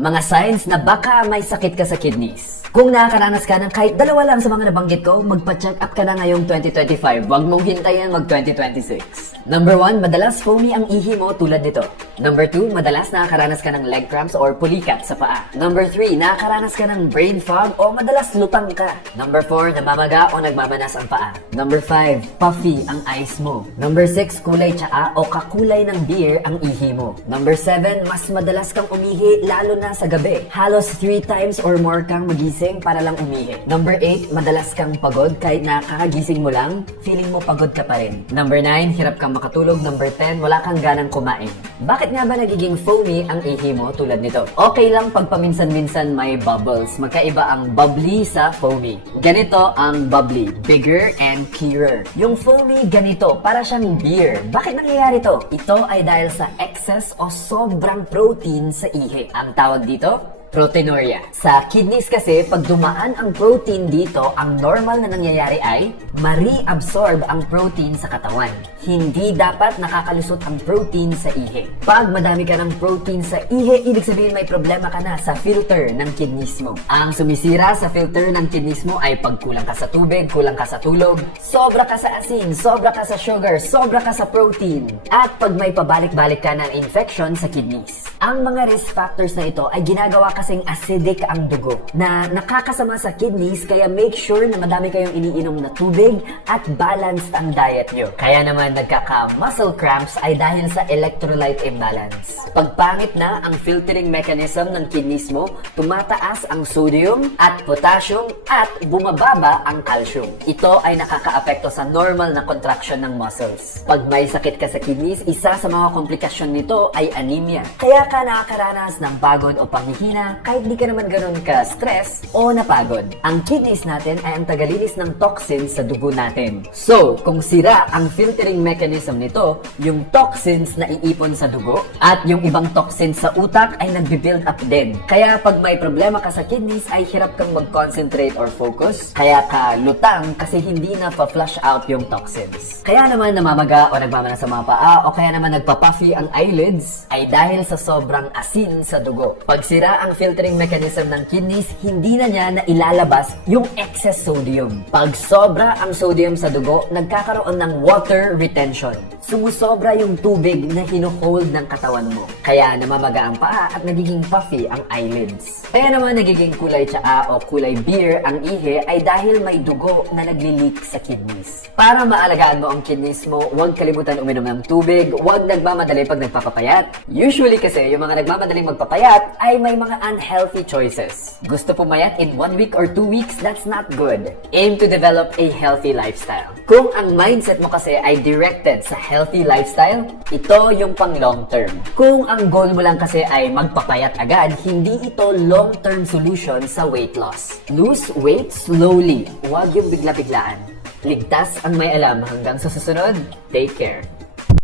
Mga signs na baka may sakit ka sa kidneys. Kung nakakaranas ka ng kahit dalawa lang sa mga nabanggit ko, magpa-check up ka na ngayong 2025. Huwag mong hintayin mag-2026. Number 1, madalas foamy ang ihi mo tulad nito. Number 2, madalas nakakaranas ka ng leg cramps or pulikat sa paa. Number 3, nakakaranas ka ng brain fog o madalas lutang ka. Number 4, namamaga o nagmamanas ang paa. Number 5, puffy ang eyes mo. Number 6, kulay tsaa o kakulay ng beer ang ihi mo. Number 7, mas madalas kang umihi lalo na sa gabi. Halos 3 times or more kang magising para lang umihi. Number 8, madalas kang pagod kahit nakakagising mo lang, feeling mo pagod ka pa rin. Number 9, hirap kang makatulog. Number 10, wala kang ganang kumain. Bakit nga ba nagiging foamy ang ihi mo tulad nito? Okay lang pag paminsan-minsan may bubbles. Magkaiba ang bubbly sa foamy. Ganito ang bubbly, bigger and clearer. Yung foamy ganito, para siyang beer. Bakit nangyayari to? Ito ay dahil sa excess o sobrang protein sa ihi. Ang tawag dito, proteinuria. Sa kidneys kasi, pag dumaan ang protein dito, ang normal na nangyayari ay ma-reabsorb ang protein sa katawan. Hindi dapat nakakalusot ang protein sa ihi. Pag madami ka ng protein sa ihi, ibig sabihin may problema ka na sa filter ng kidneys mo. Ang sumisira sa filter ng kidneys mo ay pag kulang ka sa tubig, kulang ka sa tulog, sobra ka sa asin, sobra ka sa sugar, sobra ka sa protein, at pag may pabalik-balik ka ng infection sa kidneys. Ang mga risk factors na ito ay ginagawa kasing acidic ang dugo na nakakasama sa kidneys, kaya make sure na madami kayong iniinom na tubig at balanced ang diet nyo. Kaya naman nagkaka-muscle cramps ay dahil sa electrolyte imbalance. Pag pangit na ang filtering mechanism ng kidneys mo, tumataas ang sodium at potassium at bumababa ang calcium. Ito ay nakakaapekto sa normal na contraction ng muscles. Pag may sakit ka sa kidneys, isa sa mga komplikasyon nito ay anemia. Kaya ka nakakaranas ng pagod o panghihina kahit di ka naman ganun ka-stress o napagod. Ang kidneys natin ay ang tagalinis ng toxins sa dugo natin. So, kung sira ang filtering mechanism nito, yung toxins na iipon sa dugo at yung ibang toxins sa utak ay nagbi-build up din. Kaya pag may problema ka sa kidneys ay hirap kang mag-concentrate or focus. Kaya ka lutang kasi hindi na pa-flush out yung toxins. Kaya naman namamaga o nagmamanas sa mga paa o kaya naman nagpa-puffy ang eyelids ay dahil sa sobrang asin sa dugo. Pag sira ang filtering mechanism ng kidneys, hindi na niya na ilalabas yung excess sodium. Pag sobra ang sodium sa dugo, nagkakaroon ng water retention. Sumusobra yung tubig na hino-hold ng katawan mo. Kaya namamaga ang paa at nagiging puffy ang eyelids. Kaya naman nagiging kulay tsaa o kulay beer ang ihi ay dahil may dugo na nagli-leak sa kidneys. Para maalagaan mo ang kidneys mo, huwag kalimutan uminom ng tubig, huwag nagmamadali pag nagpapapayat. Usually kasi yung mga nagmamadaling magpapayat ay may mga unhealthy choices. Gusto pumayat in 1 week or 2 weeks, that's not good. Aim to develop a healthy lifestyle. Kung ang mindset mo kasi ay directed sa healthy lifestyle, ito yung pang long term. Kung ang goal mo lang kasi ay magpapayat agad, hindi ito long-term solution sa weight loss. Lose weight slowly. Huwag yung bigla-biglaan. Ligtas ang may alam. Hanggang sa susunod, take care.